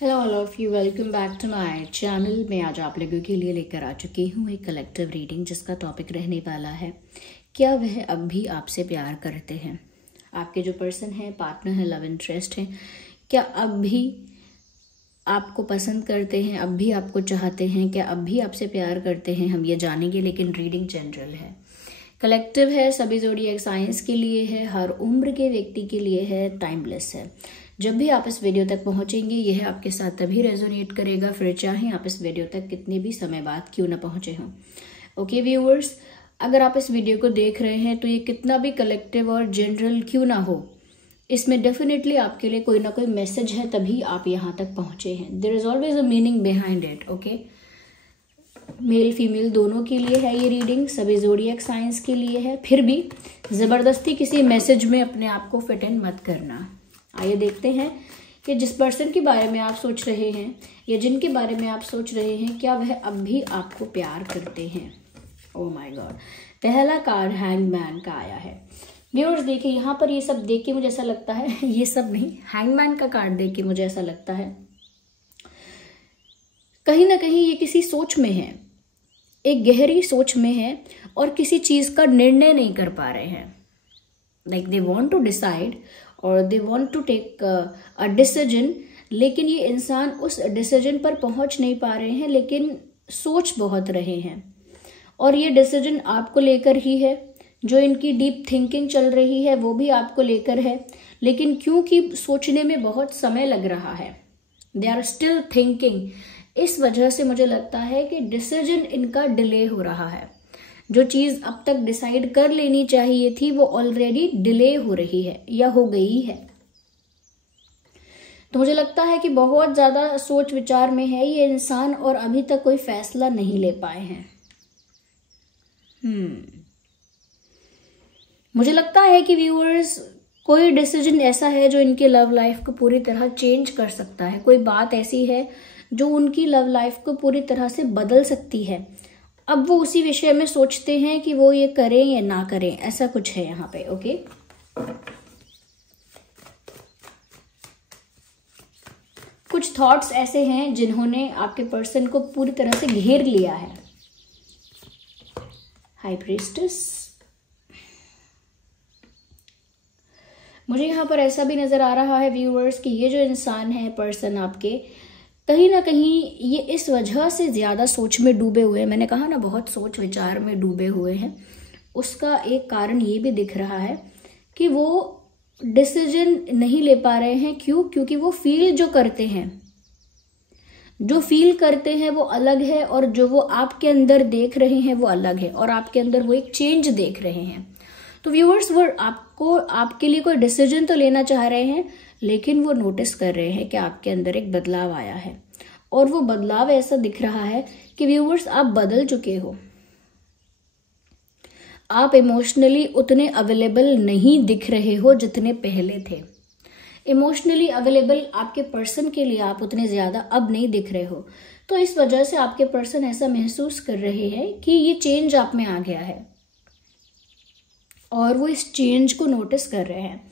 Hello all of you, welcome back to my channel. मैं आज आप लोगों के लिए लेकर आ चुकी हूँ एक कलेक्टिव रीडिंग जिसका टॉपिक रहने वाला है, क्या वह अब भी आपसे प्यार करते हैं। आपके जो पर्सन है, पार्टनर है, लव इंटरेस्ट है, क्या अब भी आपको पसंद करते हैं, अब भी आपको चाहते हैं, क्या अब भी आपसे प्यार करते हैं, हम ये जानेंगे। लेकिन रीडिंग जनरल है, कलेक्टिव है, सभी ज़ोडिएक साइंस के लिए है, हर उम्र के व्यक्ति के लिए है, टाइमलेस है। जब भी आप इस वीडियो तक पहुंचेंगे यह आपके साथ तभी रेजोनेट करेगा, फिर चाहे आप इस वीडियो तक कितने भी समय बाद क्यों ना पहुंचे हों। ओके व्यूअर्स, अगर आप इस वीडियो को देख रहे हैं तो ये कितना भी कलेक्टिव और जनरल क्यों ना हो, इसमें डेफिनेटली आपके लिए कोई ना कोई मैसेज है, तभी आप यहाँ तक पहुंचे हैं। There is always a meaning behind it. Okay, male female दोनों के लिए है ये रीडिंग, सभी ज़ोडिएक साइंस के लिए है। फिर भी ज़बरदस्ती किसी मैसेज में अपने आप को फिट इन मत करना। आइए देखते हैं कि जिस पर्सन के बारे में आप सोच रहे हैं या जिनके बारे में आप सोच रहे हैं, क्या वह अब भी आपको प्यार करते हैं। ओह माय गॉड, पहला कार्ड हैंगमैन का आया है। व्यूअर्स देखिए, यहाँ पर ये सब देख के मुझे ऐसा लगता है, ये सब नहीं, हैंगमैन का कार्ड देख के मुझे ऐसा लगता है कहीं ना कहीं ये किसी सोच में है, एक गहरी सोच में है और किसी चीज़ का निर्णय नहीं कर पा रहे हैं। Like they want to decide और they want to take a decision, लेकिन ये इंसान उस डिसीजन पर पहुंच नहीं पा रहे हैं, लेकिन सोच बहुत रहे हैं। और ये डिसीजन आपको लेकर ही है, जो इनकी डीप थिंकिंग चल रही है वो भी आपको लेकर है, लेकिन क्योंकि सोचने में बहुत समय लग रहा है, दे आर स्टिल थिंकिंग, इस वजह से मुझे लगता है कि डिसीजन इनका डिले हो रहा है। जो चीज़ अब तक डिसाइड कर लेनी चाहिए थी वो ऑलरेडी डिले हो रही है या हो गई है। तो मुझे लगता है कि बहुत ज़्यादा सोच विचार में है ये इंसान और अभी तक कोई फैसला नहीं ले पाए हैं। मुझे लगता है कि व्यूअर्स, कोई डिसीजन ऐसा है जो इनके लव लाइफ को पूरी तरह चेंज कर सकता है। कोई बात ऐसी है जो उनकी लव लाइफ को पूरी तरह से बदल सकती है। अब वो उसी विषय में सोचते हैं कि वो ये करें या ना करें, ऐसा कुछ है यहाँ पे। ओके, कुछ थॉट्स ऐसे हैं जिन्होंने आपके पर्सन को पूरी तरह से घेर लिया है। हाई प्रीस्टेस, मुझे यहाँ पर ऐसा भी नजर आ रहा है व्यूअर्स कि ये जो इंसान है, पर्सन आपके, कहीं ना कहीं ये इस वजह से ज़्यादा सोच में डूबे हुए हैं। मैंने कहा ना, बहुत सोच विचार में डूबे हुए हैं। उसका एक कारण ये भी दिख रहा है कि वो डिसीजन नहीं ले पा रहे हैं। क्यों? क्योंकि वो फील जो करते हैं वो अलग है, और जो वो आपके अंदर देख रहे हैं वो अलग है, और आपके अंदर वो एक चेंज देख रहे हैं। तो व्यूअर्स, वो आपके लिए कोई डिसीजन तो लेना चाह रहे हैं, लेकिन वो नोटिस कर रहे हैं कि आपके अंदर एक बदलाव आया है, और वो बदलाव ऐसा दिख रहा है कि व्यूअर्स, आप बदल चुके हो। आप इमोशनली उतने अवेलेबल नहीं दिख रहे हो जितने पहले थे। इमोशनली अवेलेबल आपके पर्सन के लिए आप उतने ज्यादा अब नहीं दिख रहे हो। तो इस वजह से आपके पर्सन ऐसा महसूस कर रहे हैं कि ये चेंज आप में आ गया है, और वो इस चेंज को नोटिस कर रहे हैं।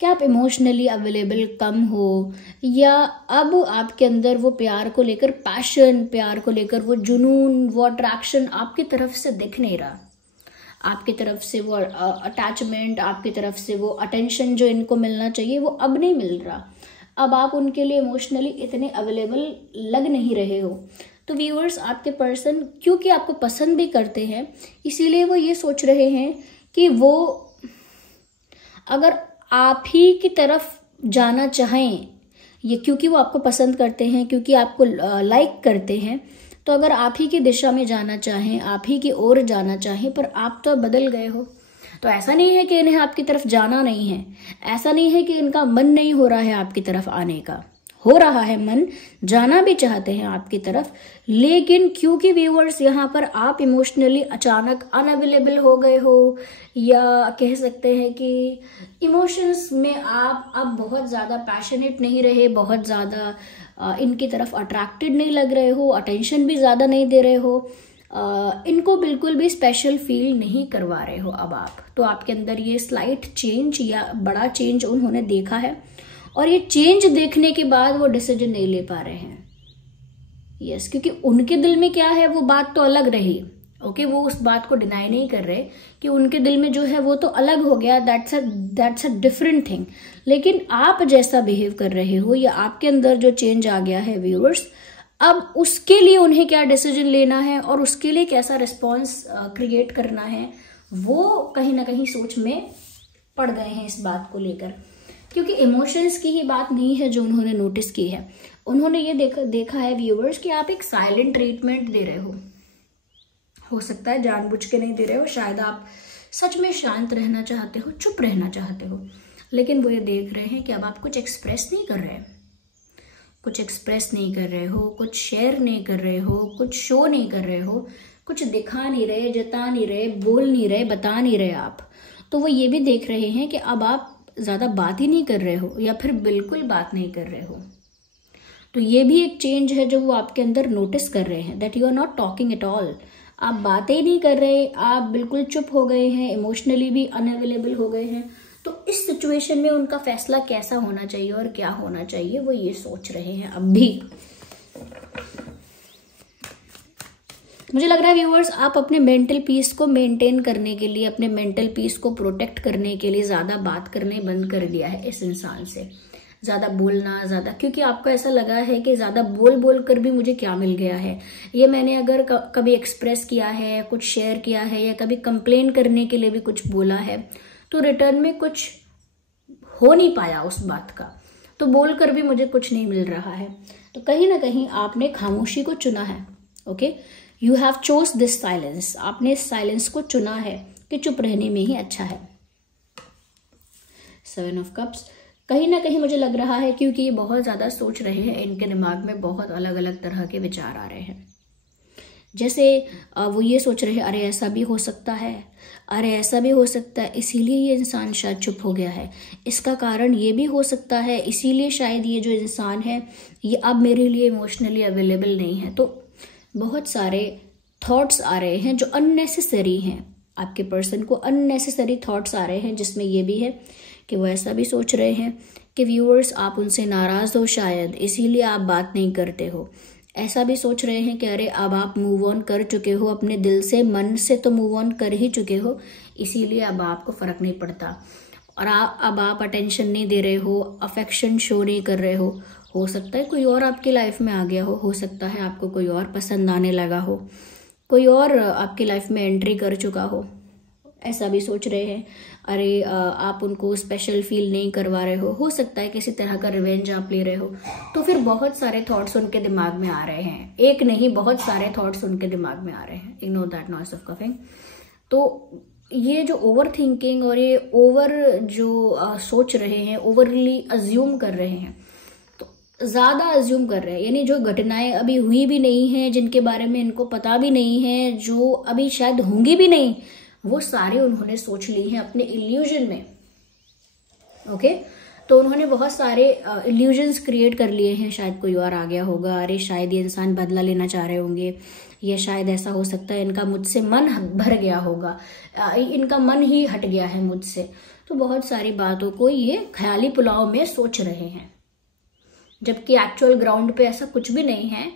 क्या आप इमोशनली अवेलेबल कम हो, या अब आपके अंदर वो प्यार को लेकर पैशन, प्यार को लेकर वो जुनून, वो अट्रैक्शन आपकी तरफ से दिख नहीं रहा। आपकी तरफ से वो अटैचमेंट, आपकी तरफ से वो अटेंशन जो इनको मिलना चाहिए वो अब नहीं मिल रहा। अब आप उनके लिए इमोशनली इतने अवेलेबल लग नहीं रहे हो। तो व्यूअर्स, आपके पर्सन क्योंकि आपको पसंद भी करते हैं, इसीलिए वो ये सोच रहे हैं कि वो अगर आप ही की तरफ जाना चाहें, ये क्योंकि वो आपको पसंद करते हैं, क्योंकि आपको लाइक करते हैं, तो अगर आप ही की दिशा में जाना चाहें, आप ही की ओर जाना चाहें, पर आप तो बदल गए हो। तो ऐसा नहीं है कि इन्हें आपकी तरफ जाना नहीं है, ऐसा नहीं है कि इनका मन नहीं हो रहा है आपकी तरफ आने का, हो रहा है मन, जाना भी चाहते हैं आपकी तरफ, लेकिन क्योंकि व्यूअर्स यहाँ पर आप इमोशनली अचानक अनअवेलेबल हो गए हो, या कह सकते हैं कि इमोशंस में आप अब बहुत ज़्यादा पैशनेट नहीं रहे, बहुत ज़्यादा इनकी तरफ अट्रैक्टेड नहीं लग रहे हो, अटेंशन भी ज़्यादा नहीं दे रहे हो, इनको बिल्कुल भी स्पेशल फील नहीं करवा रहे हो अब आप। तो आपके अंदर ये स्लाइट चेंज या बड़ा चेंज उन्होंने देखा है, और ये चेंज देखने के बाद वो डिसीजन नहीं ले पा रहे हैं। यस, क्योंकि उनके दिल में क्या है वो बात तो अलग रही। ओके, वो उस बात को डिनाई नहीं कर रहे कि उनके दिल में जो है वो तो अलग हो गया, दैट्स अ डिफरेंट थिंग। लेकिन आप जैसा बिहेव कर रहे हो या आपके अंदर जो चेंज आ गया है व्यूअर्स, अब उसके लिए उन्हें क्या डिसीजन लेना है और उसके लिए कैसा रिस्पॉन्स क्रिएट करना है, वो कहीं ना कहीं सोच में पड़ गए हैं इस बात को लेकर। क्योंकि इमोशंस की ही बात नहीं है जो उन्होंने नोटिस की है, उन्होंने ये देखा है व्यूअर्स कि आप एक साइलेंट ट्रीटमेंट दे रहे हो सकता है जानबूझ के नहीं दे रहे हो, शायद आप सच में शांत रहना चाहते हो, चुप रहना चाहते हो, लेकिन वो ये देख रहे हैं कि अब आप कुछ एक्सप्रेस नहीं कर रहे, कुछ एक्सप्रेस नहीं कर रहे हो, कुछ शेयर नहीं कर रहे हो, कुछ शो नहीं कर रहे हो, कुछ दिखा नहीं रहे, जता नहीं रहे, बोल नहीं रहे, बता नहीं रहे आप। तो वो ये भी देख रहे हैं कि अब आप ज्यादा बात ही नहीं कर रहे हो या फिर बिल्कुल बात नहीं कर रहे हो। तो ये भी एक चेंज है जो वो आपके अंदर नोटिस कर रहे हैं, that you are not talking at all. आप बातें ही नहीं कर रहे, आप बिल्कुल चुप हो गए हैं, इमोशनली भी अनअवेलेबल हो गए हैं। तो इस सिचुएशन में उनका फैसला कैसा होना चाहिए और क्या होना चाहिए वो ये सोच रहे हैं अब भी। मुझे लग रहा है व्यूअर्स, आप अपने मेंटल पीस को मेंटेन करने के लिए, अपने मेंटल पीस को प्रोटेक्ट करने के लिए ज्यादा बात करने बंद कर दिया है इस इंसान से, ज्यादा बोलना, ज्यादा, क्योंकि आपको ऐसा लगा है कि ज्यादा बोल बोल कर भी मुझे क्या मिल गया है। ये मैंने अगर कभी एक्सप्रेस किया है, कुछ शेयर किया है या कभी कंप्लेन करने के लिए भी कुछ बोला है, तो रिटर्न में कुछ हो नहीं पाया उस बात का, तो बोलकर भी मुझे कुछ नहीं मिल रहा है। तो कहीं ना कहीं आपने खामोशी को चुना है। Okay, you have chose this silence, आपने इस साइलेंस को चुना है कि चुप रहने में ही अच्छा है। 7 ऑफ कप्स, कहीं ना कहीं मुझे लग रहा है क्योंकि ये बहुत ज्यादा सोच रहे हैं, इनके दिमाग में बहुत अलग अलग तरह के विचार आ रहे हैं। जैसे वो ये सोच रहे हैं, अरे ऐसा भी हो सकता है, अरे ऐसा भी हो सकता है, इसीलिए ये इंसान शायद चुप हो गया है, इसका कारण ये भी हो सकता है, इसीलिए शायद ये जो इंसान है ये अब मेरे लिए इमोशनली अवेलेबल नहीं है। तो बहुत सारे थॉट्स आ रहे हैं जो अननेसेसरी हैं, आपके पर्सन को अननेसेसरी थॉट्स आ रहे हैं, जिसमें ये भी है कि वो ऐसा भी सोच रहे हैं कि व्यूअर्स आप उनसे नाराज हो शायद, इसीलिए आप बात नहीं करते हो। ऐसा भी सोच रहे हैं कि अरे अब आप मूव ऑन कर चुके हो अपने दिल से, मन से तो मूव ऑन कर ही चुके हो, इसीलिए अब आपको फर्क नहीं पड़ता और अब आप अटेंशन नहीं दे रहे हो, अफेक्शन शो नहीं कर रहे हो सकता है कोई और आपकी लाइफ में आ गया हो सकता है आपको कोई और पसंद आने लगा हो, कोई और आपकी लाइफ में एंट्री कर चुका ऐसा भी सोच रहे हैं। अरे आप उनको स्पेशल फील नहीं करवा रहे हो सकता है किसी तरह का रिवेंज आप ले रहे हो। तो फिर बहुत सारे थॉट्स उनके दिमाग में आ रहे हैं, एक नहीं बहुत सारे थॉट्स उनके दिमाग में आ रहे हैं। Ignore that noise of coughing. तो ये जो ओवर थिंकिंग और ये ओवर जो सोच रहे हैं, ओवरली अज्यूम कर रहे हैं, तो ज्यादा अज्यूम कर रहे हैं, यानी जो घटनाएं अभी हुई भी नहीं है, जिनके बारे में इनको पता भी नहीं है, जो अभी शायद होंगी भी नहीं, वो सारे उन्होंने सोच ली हैं अपने इल्यूजन में। ओके, तो उन्होंने बहुत सारे इल्यूजन्स क्रिएट कर लिए हैं, शायद कोई और आ गया होगा, अरे शायद ये इंसान बदला लेना चाह रहे होंगे, या शायद ऐसा हो सकता है इनका मुझसे मन भर गया होगा, इनका मन ही हट गया है मुझसे। तो बहुत सारी बातों को ये ख्याली पुलाव में सोच रहे हैं, जबकि एक्चुअल ग्राउंड पे ऐसा कुछ भी नहीं है।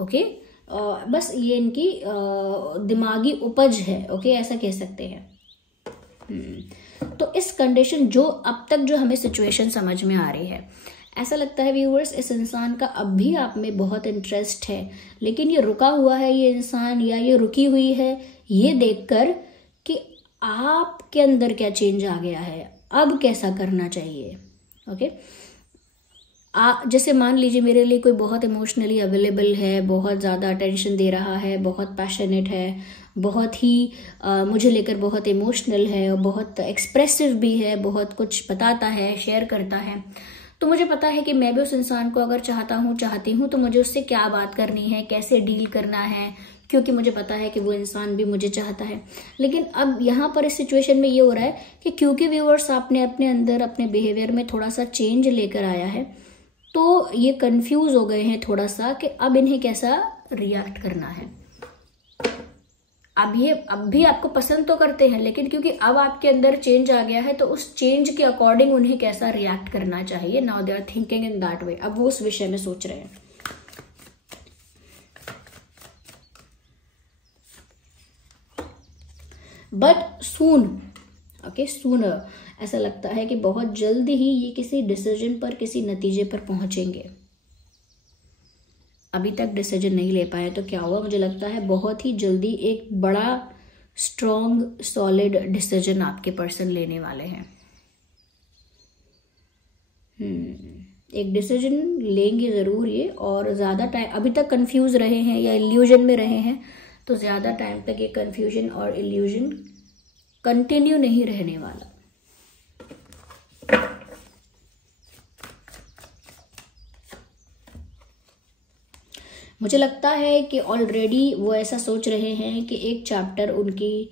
ओके, बस ये इनकी दिमागी उपज है। ओके, ऐसा कह सकते हैं। तो इस कंडीशन जो अब तक जो हमें सिचुएशन समझ में आ रही है, ऐसा लगता है व्यूअर्स इस इंसान का अब भी आप में बहुत इंटरेस्ट है, लेकिन ये रुका हुआ है ये इंसान, या ये रुकी हुई है ये देखकर कि आपके अंदर क्या चेंज आ गया है, अब कैसा करना चाहिए। ओके, जैसे मान लीजिए मेरे लिए कोई बहुत इमोशनली अवेलेबल है, बहुत ज़्यादा अटेंशन दे रहा है, बहुत पैशनेट है, बहुत ही मुझे लेकर बहुत इमोशनल है, और बहुत एक्सप्रेसिव भी है, बहुत कुछ बताता है, शेयर करता है। तो मुझे पता है कि मैं भी उस इंसान को अगर चाहती हूँ तो मुझे उससे क्या बात करनी है, कैसे डील करना है, क्योंकि मुझे पता है कि वो इंसान भी मुझे चाहता है। लेकिन अब यहाँ पर इस सिचुएशन में ये हो रहा है कि क्योंकि व्यूअर्स आपने अपने अंदर अपने बिहेवियर में थोड़ा सा चेंज लेकर आया है, तो ये कंफ्यूज हो गए हैं थोड़ा सा कि अब इन्हें कैसा रिएक्ट करना है। अब भी आपको पसंद तो करते हैं, लेकिन क्योंकि अब आपके अंदर चेंज आ गया है तो उस चेंज के अकॉर्डिंग उन्हें कैसा रिएक्ट करना चाहिए, now they are thinking in that way. अब वो उस विषय में सोच रहे हैं। बट सून, ओके, सून, ऐसा लगता है कि बहुत जल्द ही ये किसी डिसीजन पर, किसी नतीजे पर पहुंचेंगे। अभी तक डिसीजन नहीं ले पाए तो क्या हुआ, मुझे लगता है बहुत ही जल्दी एक बड़ा स्ट्रॉन्ग सॉलिड डिसीजन आपके पर्सन लेने वाले हैं। एक डिसीजन लेंगे जरूर ये, और ज्यादा टाइम, अभी तक कंफ्यूज रहे हैं या इल्यूजन में रहे हैं, तो ज्यादा टाइम तक ये कंफ्यूजन और इल्यूजन कंटिन्यू नहीं रहने वाला। मुझे लगता है कि ऑलरेडी वो ऐसा सोच रहे हैं कि एक चैप्टर उनकी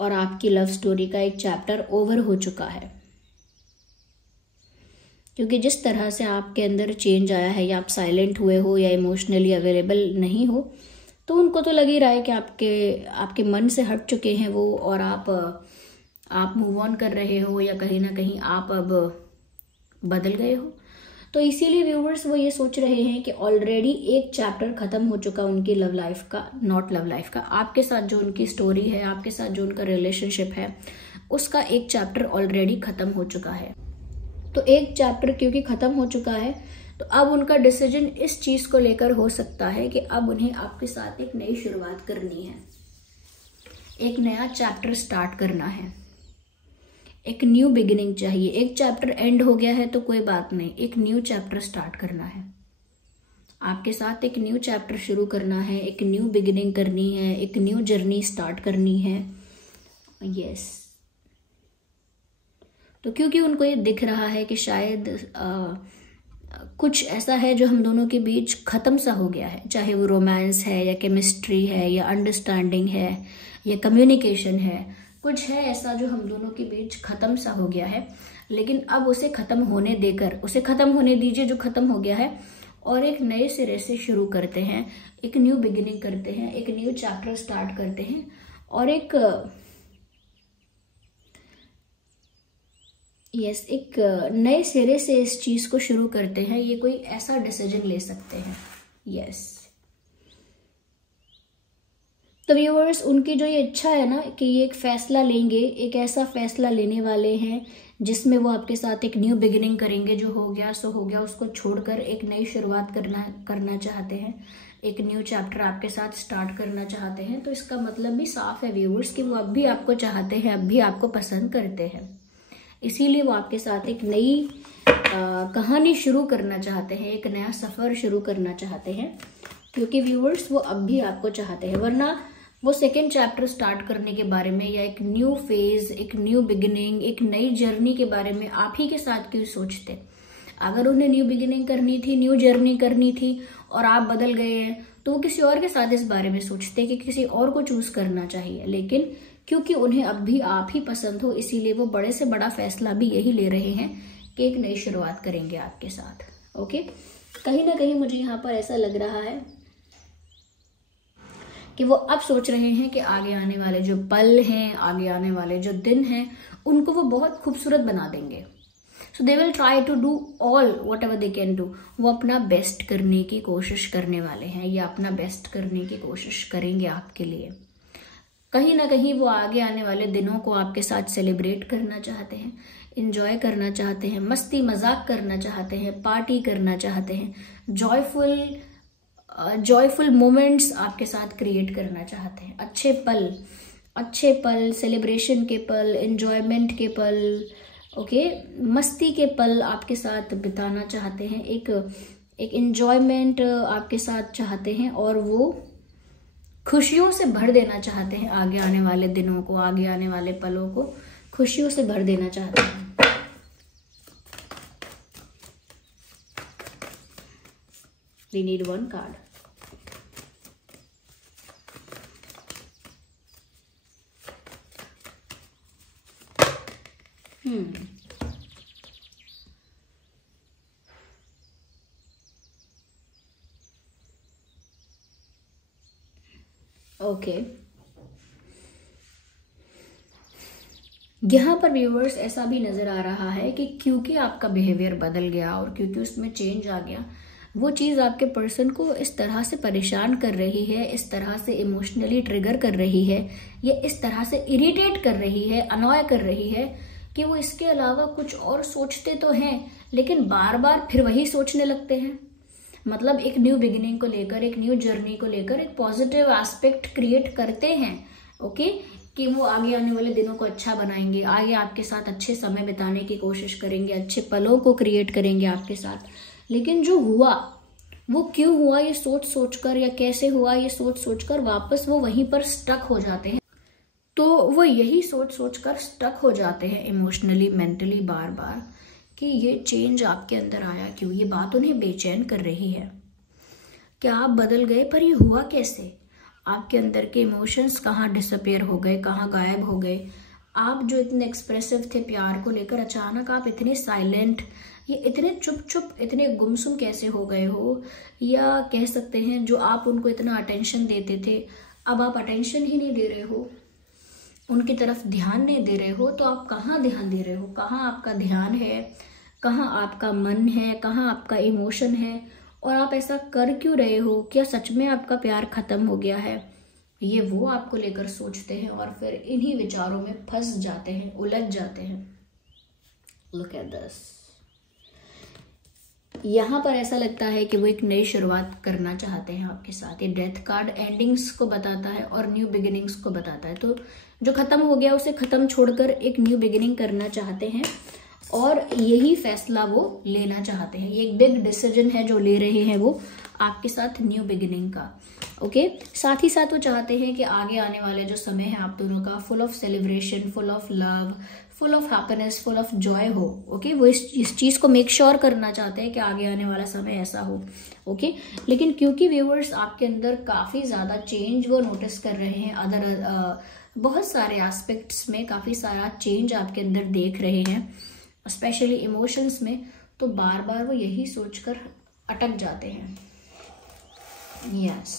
और आपकी लव स्टोरी का, एक चैप्टर ओवर हो चुका है। क्योंकि जिस तरह से आपके अंदर चेंज आया है, या आप साइलेंट हुए हो या इमोशनली अवेलेबल नहीं हो, तो उनको तो लग ही रहा है कि आपके मन से हट चुके हैं वो, और आप मूव ऑन कर रहे हो, या कहीं ना कहीं आप अब बदल गए हो। तो इसीलिए व्यूवर्स वो ये सोच रहे हैं कि ऑलरेडी एक चैप्टर खत्म हो चुका उनकी लव लाइफ का, नॉट लव लाइफ का, आपके साथ जो उनकी स्टोरी है, आपके साथ जो उनका रिलेशनशिप है, उसका एक चैप्टर ऑलरेडी खत्म हो चुका है। तो एक चैप्टर क्योंकि खत्म हो चुका है, तो अब उनका डिसीजन इस चीज को लेकर हो सकता है कि अब उन्हें आपके साथ एक नई शुरुआत करनी है, एक नया चैप्टर स्टार्ट करना है, एक न्यू बिगिनिंग चाहिए। एक चैप्टर एंड हो गया है तो कोई बात नहीं, एक न्यू चैप्टर स्टार्ट करना है आपके साथ, एक न्यू चैप्टर शुरू करना है, एक न्यू बिगिनिंग करनी है, एक न्यू जर्नी स्टार्ट करनी है। यस, तो क्योंकि उनको ये दिख रहा है कि शायद कुछ ऐसा है जो हम दोनों के बीच खत्म सा हो गया है, चाहे वो रोमांस है या केमिस्ट्री है या अंडरस्टैंडिंग है या कम्युनिकेशन है, कुछ है ऐसा जो हम दोनों के बीच खत्म सा हो गया है। लेकिन अब उसे खत्म होने देकर, उसे खत्म होने दीजिए जो खत्म हो गया है, और एक नए सिरे से शुरू करते हैं, एक न्यू बिगिनिंग करते हैं, एक न्यू चैप्टर स्टार्ट करते हैं, और एक एक नए सिरे से इस चीज को शुरू करते हैं। ये कोई ऐसा डिसीजन ले सकते हैं। यस, तो व्यूअर्स उनकी जो ये इच्छा है ना कि ये एक फैसला लेंगे, एक ऐसा फैसला लेने वाले हैं जिसमें वो आपके साथ एक न्यू बिगिनिंग करेंगे। जो हो गया सो हो गया, उसको छोड़कर एक नई शुरुआत करना चाहते हैं, एक न्यू चैप्टर आपके साथ स्टार्ट करना चाहते हैं। तो इसका मतलब भी साफ है व्यूअर्स कि वो अब भी आपको चाहते हैं, अब भी आपको पसंद करते हैं। इसीलिए वो आपके साथ एक नई कहानी शुरू करना चाहते हैं, एक नया सफर शुरू करना चाहते हैं, क्योंकि व्यूअर्स वो अब भी आपको चाहते हैं। वरना वो सेकेंड चैप्टर स्टार्ट करने के बारे में, या एक न्यू फेज, एक न्यू बिगिनिंग, एक नई जर्नी के बारे में आप ही के साथ क्यों सोचते। अगर उन्हें न्यू बिगिनिंग करनी थी, न्यू जर्नी करनी थी, और आप बदल गए हैं, तो वो किसी और के साथ इस बारे में सोचते कि किसी और को चूज करना चाहिए। लेकिन क्योंकि उन्हें अब भी आप ही पसंद हो, इसीलिए वो बड़े से बड़ा फैसला भी यही ले रहे हैं कि एक नई शुरुआत करेंगे आपके साथ। ओके, कहीं ना कहीं मुझे यहाँ पर ऐसा लग रहा है कि वो अब सोच रहे हैं कि आगे आने वाले जो पल हैं, आगे आने वाले जो दिन हैं, उनको वो बहुत खूबसूरत बना देंगे। So they will try to do all whatever they can do. वो अपना बेस्ट करने की कोशिश करने वाले हैं, या अपना बेस्ट करने की कोशिश करेंगे आपके लिए। कहीं ना कहीं वो आगे आने वाले दिनों को आपके साथ सेलिब्रेट करना चाहते हैं, इंजॉय करना चाहते हैं, मस्ती मजाक करना चाहते हैं, पार्टी करना चाहते हैं, जॉयफुल मोमेंट्स आपके साथ क्रिएट करना चाहते हैं। अच्छे पल, सेलिब्रेशन के पल, एंजॉयमेंट के पल, ओके, मस्ती के पल आपके साथ बिताना चाहते हैं, एक एंजॉयमेंट आपके साथ चाहते हैं, और वो खुशियों से भर देना चाहते हैं। आगे आने वाले दिनों को, आगे आने वाले पलों को खुशियों से भर देना चाहते हैं। We need one card. Okay, यहाँ पर व्यूअर्स ऐसा भी नजर आ रहा है कि क्योंकि आपका बिहेवियर बदल गया और क्योंकि उसमें चेंज आ गया, वो चीज़ आपके पर्सन को इस तरह से परेशान कर रही है, इस तरह से इमोशनली ट्रिगर कर रही है, या इस तरह से इरिटेट कर रही है, अनॉय कर रही है कि वो इसके अलावा कुछ और सोचते तो हैं लेकिन बार बार फिर वही सोचने लगते हैं। मतलब एक न्यू बिगिनिंग को लेकर, एक न्यू जर्नी को लेकर एक पॉजिटिव एस्पेक्ट क्रिएट करते हैं, ओके, कि वो आगे आने वाले दिनों को अच्छा बनाएंगे, आगे आपके साथ अच्छे समय बिताने की कोशिश करेंगे, अच्छे पलों को क्रिएट करेंगे आपके साथ। लेकिन जो हुआ वो क्यों हुआ ये सोच सोचकर, या कैसे हुआ ये सोच सोचकर वापस वो वहीं पर स्टक हो जाते हैं। तो वो यही सोच सोचकर स्टक हो जाते हैं इमोशनली, मेंटली, बार बार कि ये चेंज आपके अंदर आया क्यों, ये बात उन्हें बेचैन कर रही है। क्या आप बदल गए, पर ये हुआ कैसे? आपके अंदर के इमोशंस कहाँ डिसअपेयर हो गए, कहाँ गायब हो गए? आप जो इतने एक्सप्रेसिव थे प्यार को लेकर, अचानक आप इतने साइलेंट, ये इतने चुप चुप, इतने गुमसुम कैसे हो गए हो? या कह सकते हैं जो आप उनको इतना अटेंशन देते थे, अब आप अटेंशन ही नहीं दे रहे हो, उनकी तरफ ध्यान नहीं दे रहे हो। तो आप कहाँ ध्यान दे रहे हो, कहाँ आपका ध्यान है, कहाँ आपका मन है, कहाँ आपका इमोशन है, और आप ऐसा कर क्यों रहे हो? क्या सच में आपका प्यार खत्म हो गया है? ये वो आपको लेकर सोचते हैं और फिर इन्हीं विचारों में फंस जाते हैं, उलझ जाते हैं। Look at this. यहाँ पर ऐसा लगता है कि वो एक नई शुरुआत करना चाहते हैं आपके साथ। ये डेथ कार्ड एंडिंग्स को बताता है और न्यू बिगिनिंग्स को बताता है। तो जो खत्म हो गया उसे खत्म छोड़कर एक न्यू बिगिनिंग करना चाहते हैं, और यही फैसला वो लेना चाहते हैं। ये एक बिग डिसीजन है जो ले रहे हैं वो आपके साथ, न्यू बिगिनिंग का, ओके। साथ ही साथ वो चाहते हैं कि आगे आने वाले जो समय है आप दोनों का full of celebration, full of love, full of happiness, full of Joy हो, ओके। वो इस चीज को मेक श्योर करना चाहते हैं कि आगे आने वाला समय ऐसा हो, ओके। लेकिन क्योंकि व्यूअर्स आपके अंदर काफी ज्यादा चेंज वो नोटिस कर रहे हैं, बहुत सारे एस्पेक्ट्स में काफी सारा चेंज आपके अंदर देख रहे हैं, स्पेशली इमोशंस में, तो बार बार वो यही सोचकर अटक जाते हैं। यस,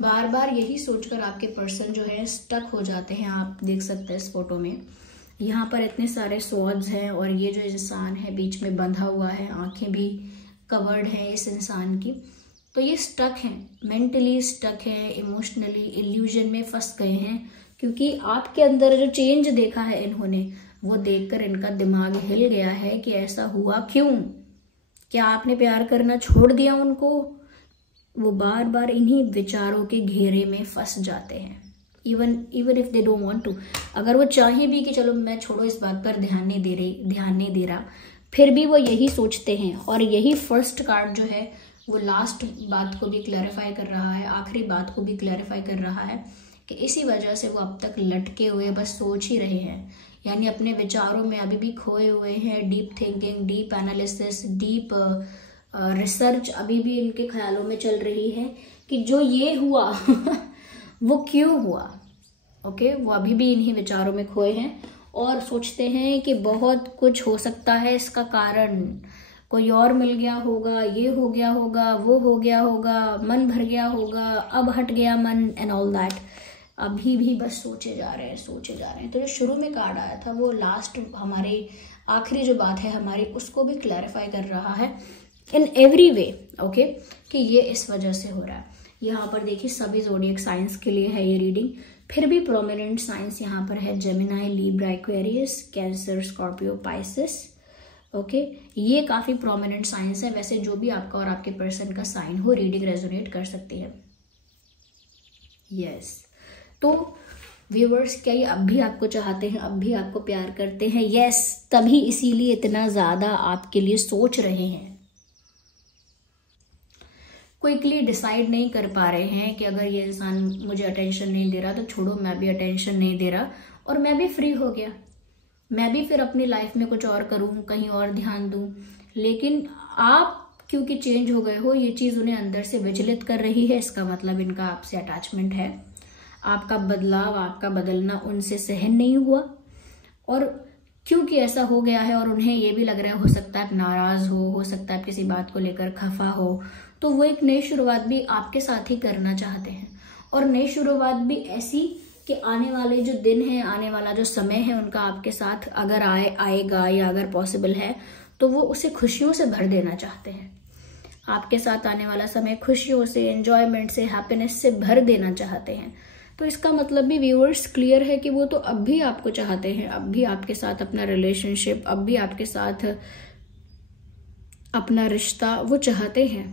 बार बार यही सोचकर आपके पर्सन जो है स्टक हो जाते हैं। आप देख सकते हैं इस फोटो में, यहाँ पर इतने सारे स्वॉर्ड्स हैं और ये जो इंसान है बीच में बंधा हुआ है, आंखें भी कवर्ड है इस इंसान की। तो ये स्टक हैं, मेंटली स्टक है, इमोशनली इल्यूजन में फंस गए हैं, क्योंकि आपके अंदर जो चेंज देखा है इन्होंने, वो देखकर इनका दिमाग हिल गया है कि ऐसा हुआ क्यों, क्या आपने प्यार करना छोड़ दिया उनको? वो बार बार इन्हीं विचारों के घेरे में फंस जाते हैं, even if they don't want to. अगर वो चाहे भी कि चलो मैं छोड़ो, इस बात पर ध्यान नहीं दे रहा, फिर भी वो यही सोचते हैं। और यही फर्स्ट कार्ड जो है वो लास्ट बात को भी क्लैरिफाई कर रहा है, आखिरी बात को भी क्लैरिफाई कर रहा है कि इसी वजह से वो अब तक लटके हुए बस सोच ही रहे हैं, यानी अपने विचारों में अभी भी खोए हुए हैं। Deep thinking, deep analysis, deep research अभी भी इनके ख्यालों में चल रही है कि जो ये हुआ वो क्यों हुआ, ओके। वो अभी भी इन्हीं विचारों में खोए हैं और सोचते हैं कि बहुत कुछ हो सकता है इसका कारण, कोई और मिल गया होगा, ये हो गया होगा, वो हो गया होगा, मन भर गया होगा, अब हट गया मन, एंड ऑल दैट। अभी भी बस सोचे जा रहे हैं। तो जो शुरू में कार्ड आया था वो लास्ट, हमारी आखिरी जो बात है हमारी, उसको भी क्लैरिफाई कर रहा है इन एवरी वे, ओके, कि ये इस वजह से हो रहा है। यहाँ पर देखिए सभी ज़ोडिएक साइंस के लिए है ये रीडिंग, फिर भी प्रोमिनेंट साइंस यहाँ पर है Gemini, Libra, Aquarius, cancer, Scorpio, Pisces, okay. ये काफ़ी प्रोमिनेंट साइंस है। वैसे जो भी आपका और आपके पर्सन का साइन हो, रीडिंग रेजोनेट कर सकती है। यस, तो व्यूअर्स क्या ये अब भी आपको चाहते हैं, अब भी आपको प्यार करते हैं? यस, तभी इसीलिए इतना ज़्यादा आपके लिए सोच रहे हैं, क्विकली डिसाइड नहीं कर पा रहे हैं कि अगर ये इंसान मुझे अटेंशन नहीं दे रहा तो छोड़ो, मैं भी अटेंशन नहीं दे रहा और मैं भी फ्री हो गया, मैं भी फिर अपनी लाइफ में कुछ और करूं, कहीं और ध्यान दूं। लेकिन आप क्योंकि चेंज हो गए हो, ये चीज़ उन्हें अंदर से विचलित कर रही है। इसका मतलब इनका आपसे अटैचमेंट है, आपका बदलाव, आपका बदलना उनसे सहन नहीं हुआ। और क्योंकि ऐसा हो गया है और उन्हें ये भी लग रहा है, हो सकता है नाराज हो सकता है किसी बात को लेकर खफा हो, तो वो एक नई शुरुआत भी आपके साथ ही करना चाहते हैं। और नई शुरुआत भी ऐसी कि आने वाले जो दिन है, आने वाला जो समय है उनका आपके साथ अगर आएगा या अगर पॉसिबल है तो वो उसे खुशियों से भर देना चाहते हैं। आपके साथ आने वाला समय खुशियों से, एंजॉयमेंट से, हैप्पीनेस से भर देना चाहते हैं। तो इसका मतलब भी व्यूअर्स क्लियर है कि वो तो अब भी आपको चाहते हैं, अब भी आपके साथ अपना रिलेशनशिप, अब भी आपके साथ अपना रिश्ता वो चाहते हैं,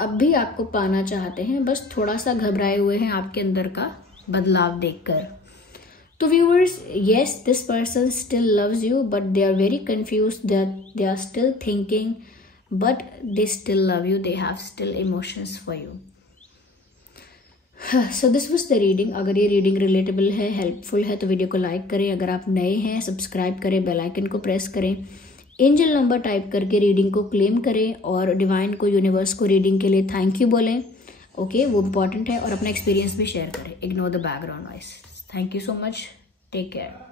अब भी आपको पाना चाहते हैं, बस थोड़ा सा घबराए हुए हैं आपके अंदर का बदलाव देखकर। तो viewers, yes, this person still loves you but they are very confused, they are still thinking but they still love you, they have still emotions for you. So this was the reading. अगर ये reading relatable है, helpful है तो video को like करें। अगर आप नए हैं सब्सक्राइब करें, बेल आइकन को प्रेस करें, एंजल नंबर टाइप करके रीडिंग को क्लेम करें और डिवाइन को, यूनिवर्स को रीडिंग के लिए थैंक यू बोलें। ओके, वो इम्पॉर्टेंट है। और अपना एक्सपीरियंस भी शेयर करें। Ignore the background noise. Thank you so much. Take care.